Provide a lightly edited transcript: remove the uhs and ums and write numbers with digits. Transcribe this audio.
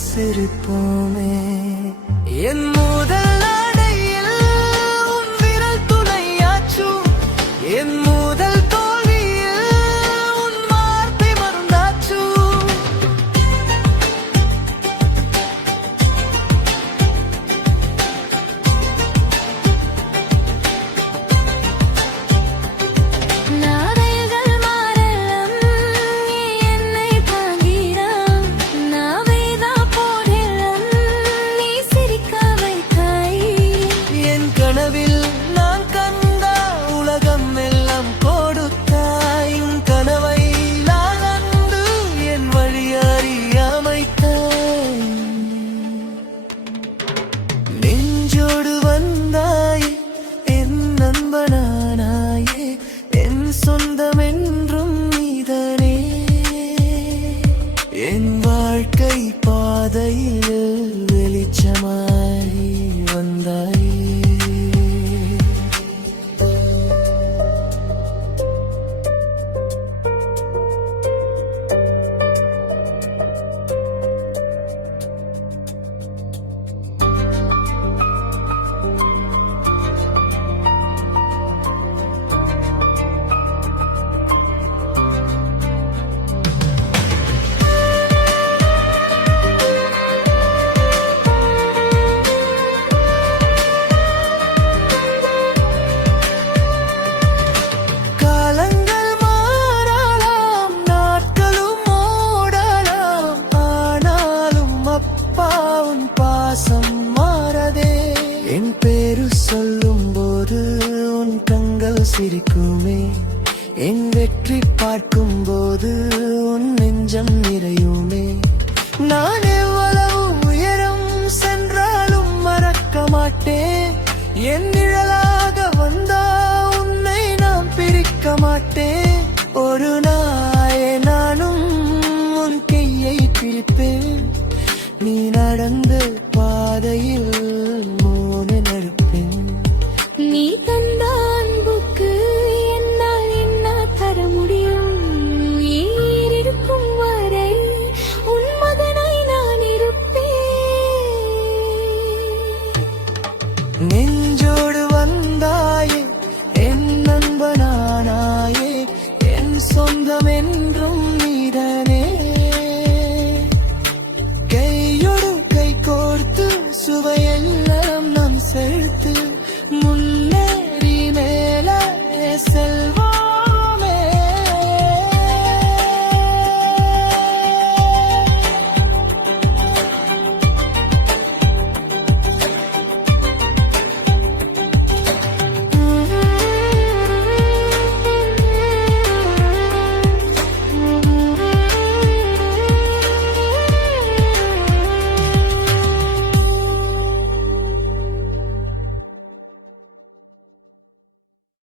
சிரிப்போமே. என் முதல் நடையில் உன் விரல் துணையாச்சும், என் முதல் தோல்வியில் உன் வார்த்தை மறந்தாச்சும். நாவைகள் மாறலாம், நீ என்னை தாங்கிடாம். நாவைதா போடலாம், நீ சிரிக்க வைத்தாய். என் கனவில் நான் கண்ட உலகம் எல்லாம் கொடுத்தாய். உன் கனவை நான் அன்று என் வழி அறியாமைத்தாய். நெஞ்சோடு வந்தாய், என் நண்பனானாயே, என் சொந்தம் என்றும் நீதானே. என் வாழ்க்கை பாதையில் வெளிச்சமாய் வந்தாயே. காலங்கள் மாறலாம், நாட்களும் ஓடலாம், ஆனாலும் அப்பாவும் பாசம் மாறதே. என் பேரு சொல்லும் போது உன் கண்கள் சிரிக்குமே, என் வெற்றி பார்க்கும் போது உன் நெஞ்சம் நிறையுமே. நான் எவ்வளவு உயரம் சென்றாலும் மறக்க மாட்டேன். என் நிழலாக வந்தா உன்னை நான் பிரிக்க மாட்டேன். ஒரு